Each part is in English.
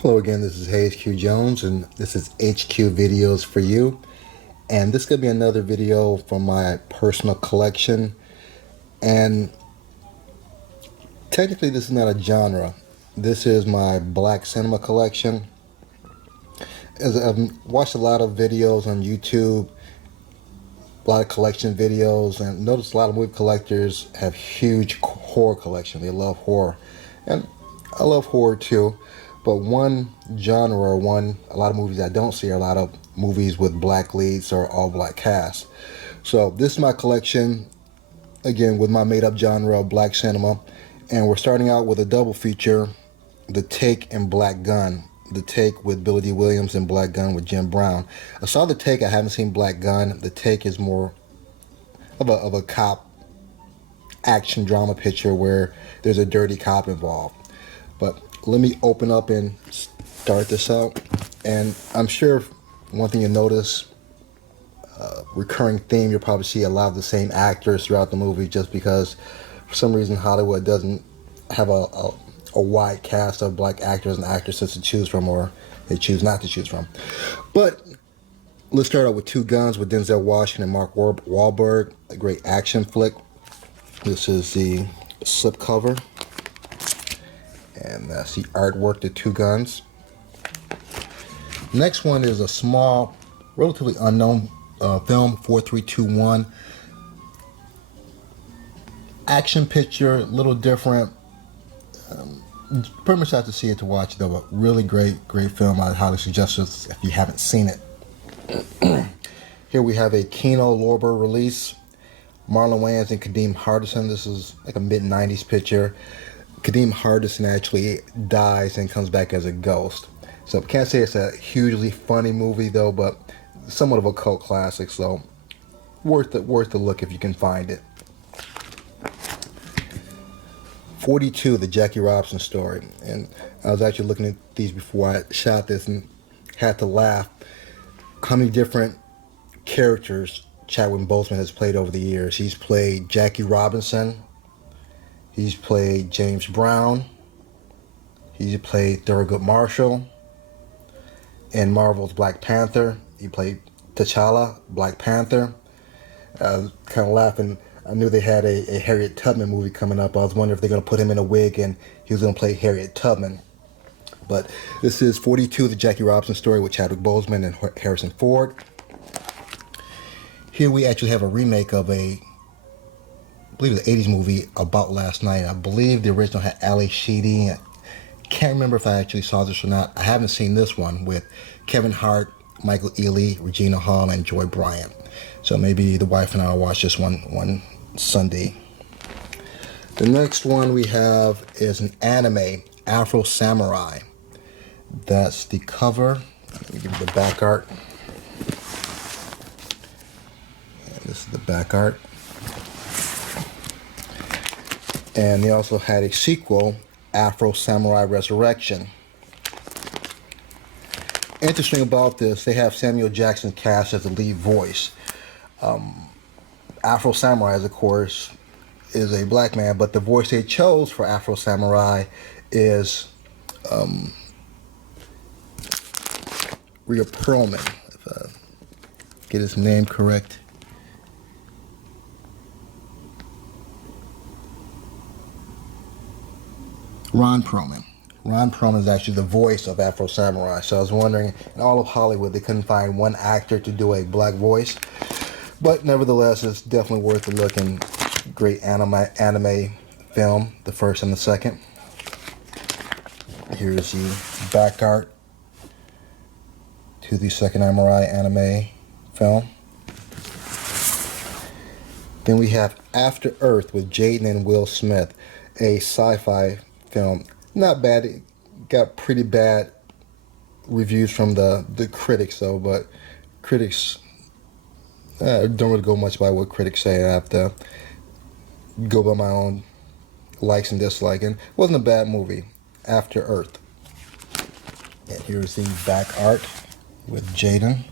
Hello again, this is Hayes Q Jones, and this is HQ Videos for You. And this could be another video from my personal collection. And technically, this is not a genre. This is my black cinema collection. As I've watched a lot of videos on YouTube, a lot of collection videos, and noticed a lot of movie collectors have huge horror collection. They love horror, and I love horror too. But one genre, or a lot of movies I don't see are a lot of movies with black leads or all black cast. So this is my collection, again, with my made-up genre of black cinema, and we're starting out with a double feature, The Take and Black Gun. The Take with Billy D. Williams and Black Gun with Jim Brown. I saw The Take. I haven't seen Black Gun. The Take is more of a cop action drama picture where there's a dirty cop involved. But let me open up and start this out. And I'm sure one thing you'll notice, recurring theme, you'll probably see a lot of the same actors throughout the movie, just because for some reason Hollywood doesn't have a wide cast of black actors and actresses to choose from, or they choose not to choose from. But let's start out with Two Guns with Denzel Washington and Mark Wahlberg, a great action flick. This is the slipcover, and that's the artwork to Two Guns. Next one is a small, relatively unknown film, 4321. Action picture, a little different. Pretty much have to see it to watch it, though. But really great film. I highly suggest it if you haven't seen it. Here we have a Kino Lorber release. Marlon Wayans and Kadeem Hardison. This is like a mid-90s picture. Kadeem Hardison actually dies and comes back as a ghost. So can't say it's a hugely funny movie though, but somewhat of a cult classic. So worth the look if you can find it. 42, the Jackie Robinson story. And I was actually looking at these before I shot this and had to laugh. How many different characters Chadwick Boseman has played over the years. He's played Jackie Robinson. He's played James Brown. He's played Thurgood Marshall. In Marvel's Black Panther, he played T'Challa, Black Panther. I was kind of laughing. I knew they had a Harriet Tubman movie coming up. I was wondering if they're going to put him in a wig and he was going to play Harriet Tubman. But this is 42, the Jackie Robinson story with Chadwick Boseman and Harrison Ford. Here we actually have a remake of I believe the 80s movie About Last Night. I believe the original had Ali Sheedy. I can't remember if I actually saw this or not. I haven't seen this one with Kevin Hart, Michael Ealy, Regina Hall, and Joy Bryant. So maybe the wife and I will watch this one Sunday. The next one we have is an anime, Afro Samurai. That's the cover. Let me give you the back art. And this is the back art. And they also had a sequel, Afro Samurai Resurrection. Interesting about this, they have Samuel Jackson cast as the lead voice. Afro Samurai, of course, is a black man, but the voice they chose for Afro Samurai is Rhea Perlman, if I get his name correct. Ron Perlman. Ron Perlman is actually the voice of Afro Samurai. So I was wondering, in all of Hollywood, they couldn't find one actor to do a black voice. But nevertheless, it's definitely worth a look, and great anime film, the first and the second. Here's the back art to the second Samurai anime film. Then we have After Earth with Jaden and Will Smith, a sci-fi film. Not bad. It got pretty bad reviews from the critics though, but critics don't really go much by what critics say. I have to go by my own likes and dislikes. And it wasn't a bad movie, After Earth. And here's the back art with Jaden.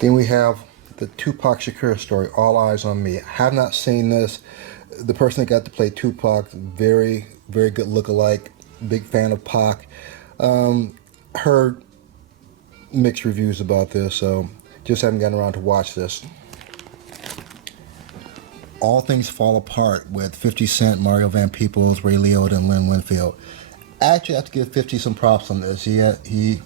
Then we have the Tupac Shakur story, All Eyes on Me. Have not seen this. The person that got to play Tupac, very, very good lookalike. Big fan of Pac. Heard mixed reviews about this, so just haven't gotten around to watch this. All Things Fall Apart with 50 Cent, Mario Van Peebles, Ray Liotta, and Lynn Winfield. Actually, I have to give 50 some props on this. He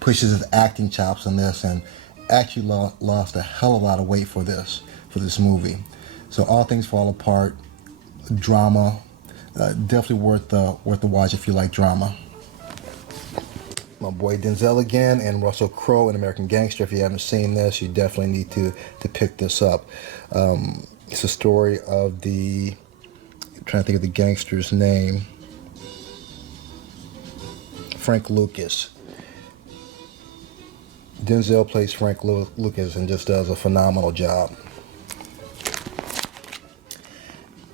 pushes his acting chops on this and actually lost a hell of a lot of weight for this movie. So All Things Fall Apart, drama, definitely worth the watch if you like drama. My boy Denzel again and Russell Crowe in American Gangster. If you haven't seen this, you definitely need to pick this up. It's a story of I'm trying to think of the gangster's name, Frank Lucas. Denzel plays Frank Lucas and just does a phenomenal job.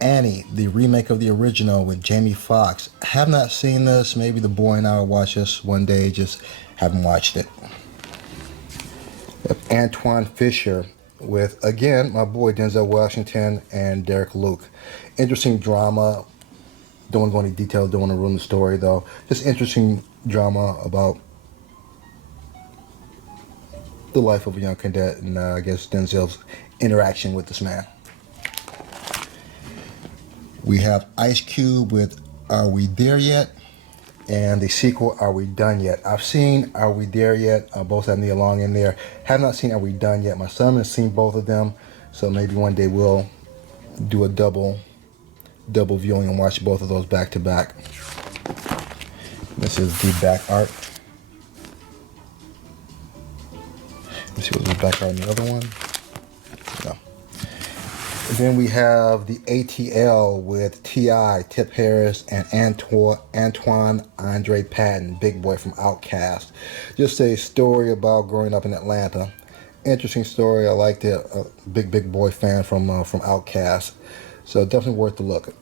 Annie, the remake of the original with Jamie Foxx. Have not seen this. Maybe the boy and I will watch this one day. Just haven't watched it. Antoine Fisher with, again, my boy Denzel Washington and Derek Luke. Interesting drama. Don't want to go into details. Don't want to ruin the story, though. Just interesting drama about the life of a young cadet and I guess Denzel's interaction with this man. We have Ice Cube with Are We There Yet? And the sequel, Are We Done Yet? I've seen Are We There Yet? Both have Nia Long in there. Have not seen Are We Done Yet? My son has seen both of them, so maybe one day we'll do a double viewing and watch both of those back to back. This is the back art. Let's see what the back art on the other one. No. Then we have the ATL with T.I., Tip Harris, and Antoine Andre Patton, big boy from Outkast. Just a story about growing up in Atlanta. Interesting story. I liked it. A big boy fan from Outkast. So definitely worth the look.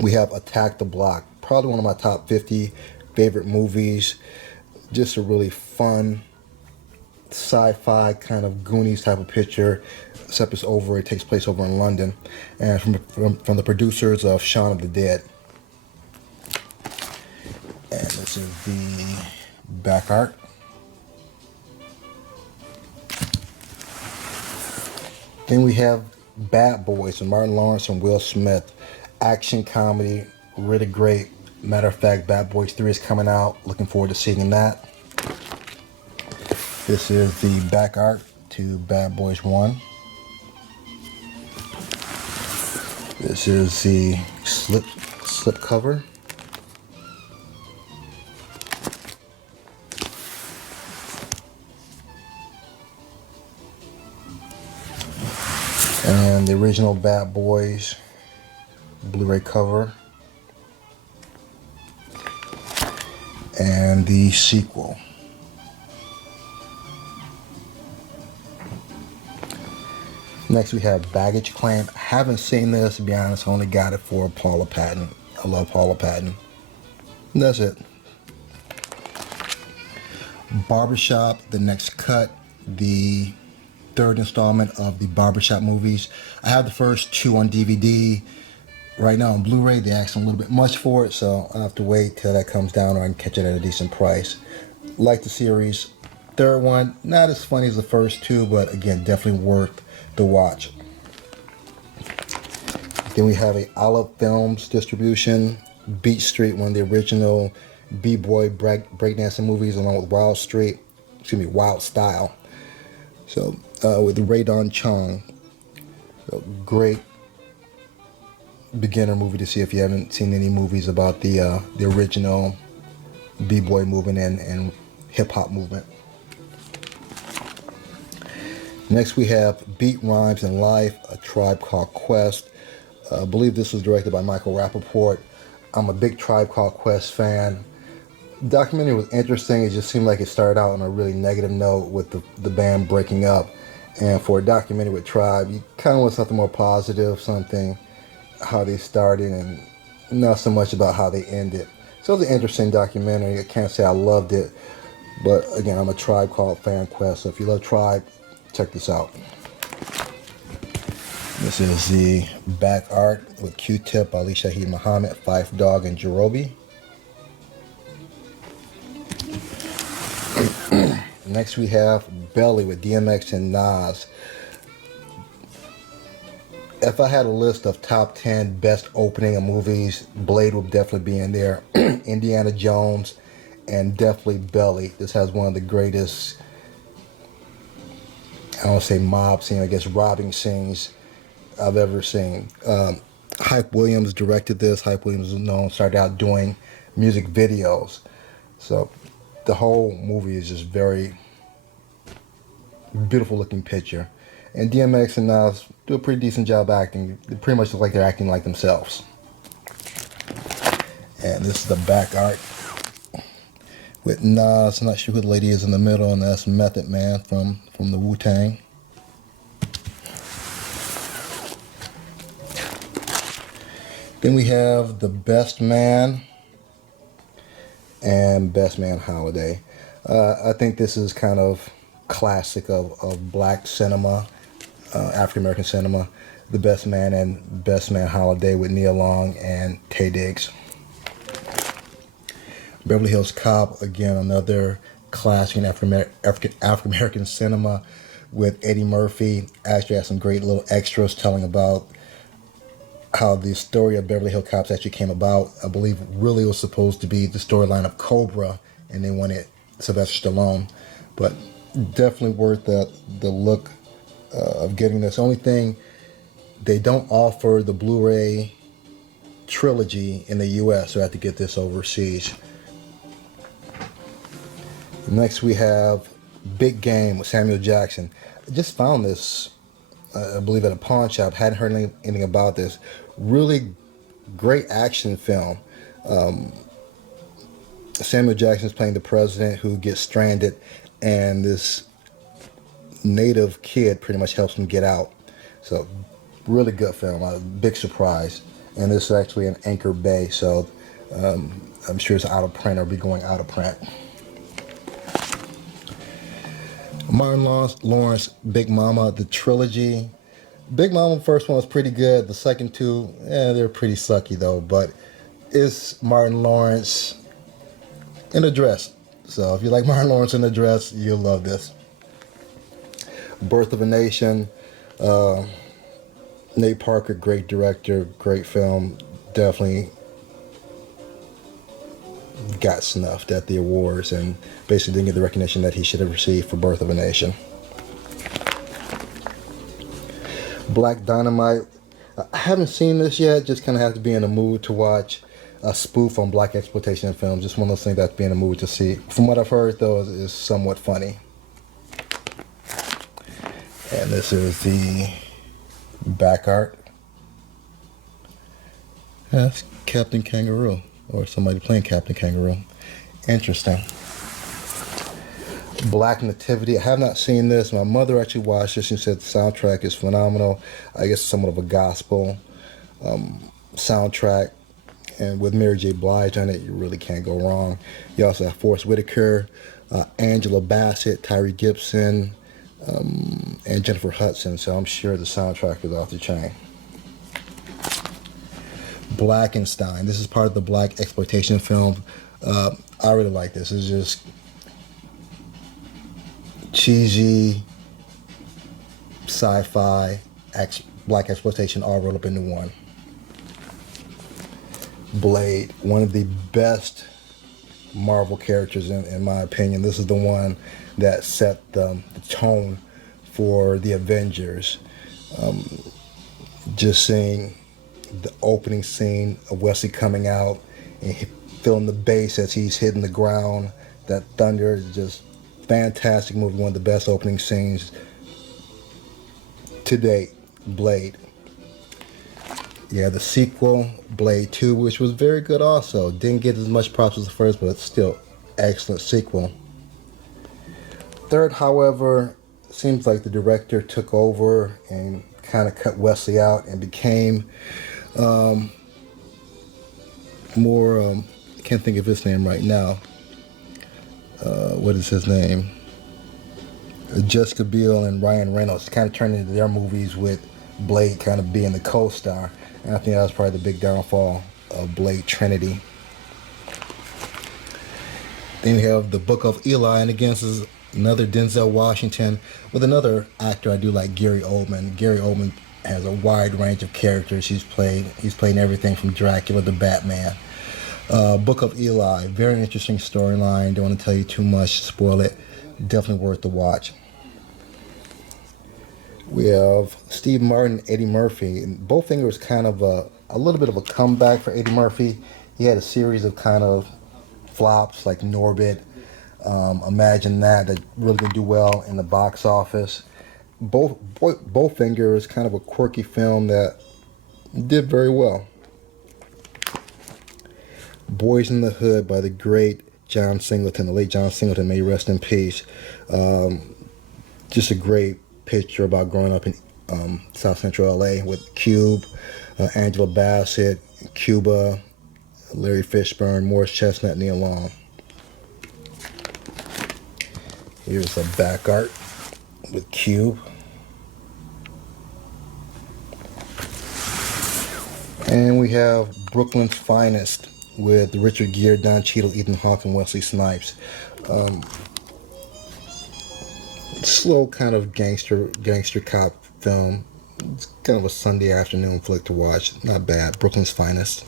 We have Attack the Block. Probably one of my top 50 favorite movies. Just a really fun sci-fi kind of Goonies type of picture, except it takes place over in London, and from the producers of Shaun of the Dead. And this is the back art. Then we have Bad Boys with Martin Lawrence and Will Smith. Action comedy, really great. Matter of fact, Bad Boys 3 is coming out. Looking forward to seeing that. This is the back art to Bad Boys 1. This is the slip cover. And the original Bad Boys Blu-ray cover. And the sequel. Next we have Baggage Claim. Haven't seen this, to be honest. Only got it for Paula Patton. I love Paula Patton. And that's it. Barbershop, The Next Cut, the third installment of the Barbershop movies. I have the first two on DVD. Right now on Blu-ray, they asked a little bit much for it, so I'll have to wait till that comes down or I can catch it at a decent price. Like the series. Third one, not as funny as the first two, but again, definitely worth the watch. Then we have a Olive Films distribution, Beach Street, one of the original B-boy breakdancing movies, along with Wild Style. So with Ray Don Chong, so great beginner movie to see if you haven't seen any movies about the original B-boy movement and hip hop movement. Next we have Beat Rhymes and Life, A Tribe Called Quest. I believe this was directed by Michael Rappaport. I'm a big Tribe Called Quest fan. The documentary was interesting. It just seemed like it started out on a really negative note with the band breaking up. And for a documentary with Tribe, you kind of want something more positive, something how they started and not so much about how they ended. So it was an interesting documentary. I can't say I loved it, but again, I'm a Tribe Called fan quest. So if you love Tribe, check this out. This is the back art with Q-Tip, Ali Shaheed Muhammad, Phife Dawg, and Jarobi. Next we have Belly with DMX and Nas. If I had a list of top 10 best opening of movies, Blade would definitely be in there. Indiana Jones, and definitely Belly. This has one of the greatest, I don't say mob scene, I guess robbing scenes I've ever seen. Hype Williams directed this. Hype Williams is known, started out doing music videos. So the whole movie is just very beautiful looking picture. And DMX and Nas do a pretty decent job acting. They pretty much look like they're acting like themselves. And this is the back art with Nas. I'm not sure who the lady is in the middle, and that's Method Man from the Wu-Tang. Then we have The Best Man and Best Man Holiday. I think this is kind of classic of black cinema, African American cinema. The Best Man and Best Man Holiday with Nia Long and Taye Diggs. Beverly Hills Cop, again, another classic in African American cinema with Eddie Murphy. Actually has some great little extras telling about how the story of Beverly Hills Cops actually came about. I believe really was supposed to be the storyline of Cobra, and they wanted Sylvester Stallone. But definitely worth the look of getting this. Only thing, they don't offer the Blu-ray trilogy in the U.S., so I have to get this overseas. Next we have Big Game with Samuel Jackson. I just found this, I believe, at a pawn shop. Hadn't heard anything about this. Really great action film. Samuel Jackson is playing the president who gets stranded, and this native kid pretty much helps him get out. So really good film. A big surprise. And this is actually in Anchor Bay, so I'm sure it's out of print or be going out of print. Martin Lawrence, Big Mama, the trilogy. Big Mama, first one was pretty good. The second two, they're pretty sucky though. But it's Martin Lawrence in a dress. So if you like Martin Lawrence in a dress, you'll love this. Birth of a Nation. Nate Parker, great director, great film. Definitely got snuffed at the awards and basically didn't get the recognition that he should have received for Birth of a Nation. Black Dynamite. I haven't seen this yet, just kind of have to be in the mood to watch a spoof on black exploitation films. Just one of those things that I'd be in the mood to see. From what I've heard, though, is somewhat funny. And this is the back art. That's Captain Kangaroo, or somebody playing Captain Kangaroo. Interesting. Black Nativity. I have not seen this. My mother actually watched this and said the soundtrack is phenomenal. I guess somewhat of a gospel soundtrack. And with Mary J. Blige on it, you really can't go wrong. You also have Forest Whitaker, Angela Bassett, Tyree Gibson, and Jennifer Hudson. So I'm sure the soundtrack is off the chain. Blackenstein. This is part of the black exploitation film. I really like this. It's just cheesy sci-fi black exploitation all rolled up into one. Blade, one of the best Marvel characters in my opinion. This is the one that set the tone for the Avengers. Just seeing the opening scene of Wesley coming out and feeling the bass as he's hitting the ground, that thunder is just fantastic movie. One of the best opening scenes to date. Blade. Yeah, the sequel, Blade 2, which was very good also. Didn't get as much props as the first, but still excellent sequel. Third, however, seems like the director took over and kind of cut Wesley out and became more, can't think of his name right now. What is his name? Jessica Biel and Ryan Reynolds kind of turned into their movies with Blade kind of being the co-star. And I think that was probably the big downfall of Blade Trinity. Then we have The Book of Eli, and again, this is another Denzel Washington with another actor I do like, Gary Oldman. Gary Oldman has a wide range of characters he's played. He's played everything from Dracula to Batman. Book of Eli, very interesting storyline. Don't want to tell you too much, spoil it. Definitely worth the watch. We have Steve Martin, Eddie Murphy. And Bowfinger was kind of a little bit of a comeback for Eddie Murphy. He had a series of kind of flops like Norbit, Imagine that really didn't do well in the box office. Bowfinger is kind of a quirky film that did very well. Boys in the Hood by the great John Singleton, the late John Singleton, may he rest in peace. Just a great picture about growing up in South Central LA with Cube, Angela Bassett, Cuba, Larry Fishburne, Morris Chestnut, Neil Long. Here's a back art with Cube. And we have Brooklyn's Finest with Richard Gere, Don Cheadle, Ethan Hawke, and Wesley Snipes. Slow kind of gangster cop film. It's kind of a Sunday afternoon flick to watch. Not bad. Brooklyn's Finest.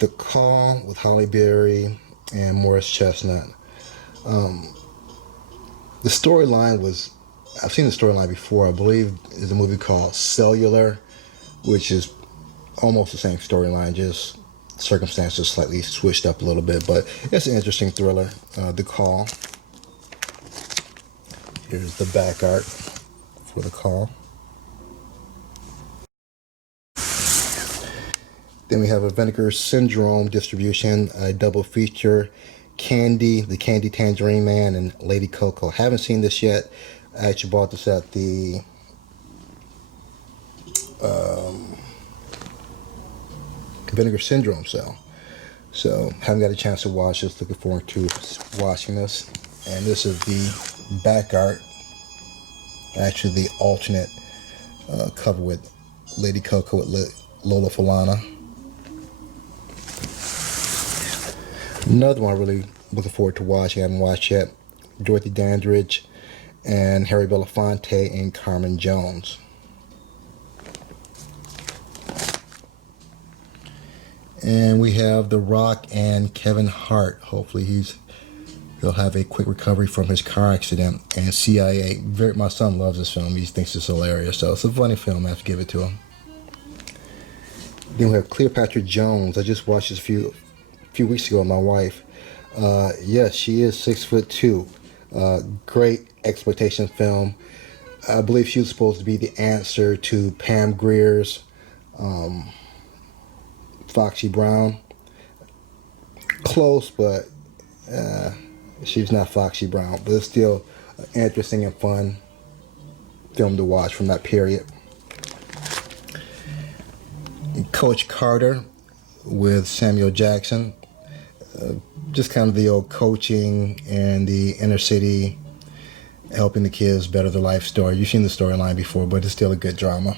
The Call with Halle Berry and Morris Chestnut. The storyline was, I've seen the storyline before, I believe is a movie called Cellular, which is almost the same storyline, just circumstances slightly switched up a little bit, but it's an interesting thriller. The Call. Here's the back art for The Call. Then we have a Vinegar Syndrome distribution, a double feature, Candy, The Candy Tangerine Man, and Lady Coco. Haven't seen this yet. I actually bought this at the Vinegar Syndrome sale. So haven't got a chance to watch this. Looking forward to watching this. And this is the back art. Actually the alternate cover with Lady Coco with Lola Falana. Another one I'm really looking forward to watching, I haven't watched yet, Dorothy Dandridge and Harry Belafonte and Carmen Jones. And we have The Rock and Kevin Hart. Hopefully he'll have a quick recovery from his car accident. And CIA. My son loves this film. He thinks it's hilarious. So it's a funny film. I have to give it to him. Then we have Cleopatra Jones. I just watched this a few weeks ago with my wife. Yes, she is 6'2". Great exploitation film. I believe she was supposed to be the answer to Pam Grier's Foxy Brown. Close, but she's not Foxy Brown. But it's still an interesting and fun film to watch from that period. Coach Carter with Samuel Jackson. Just kind of the old coaching and the inner city, helping the kids better their life story. You've seen the storyline before, but it's still a good drama.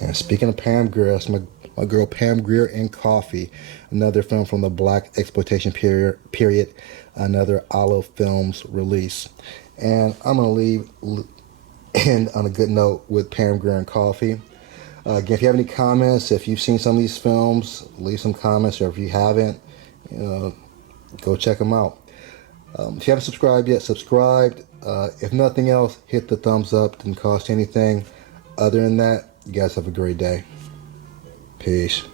And speaking of Pam Grier, that's my girl Pam Grier in Coffee. Another film from the Black exploitation period. Another Olive Films release. And I'm going to end on a good note with Pam Grier and Coffee. Again, if you have any comments, if you've seen some of these films, leave some comments, or if you haven't, go check them out. If you haven't subscribed yet, subscribe. If nothing else, hit the thumbs up. Didn't cost anything. Other than that, you guys have a great day. Peace.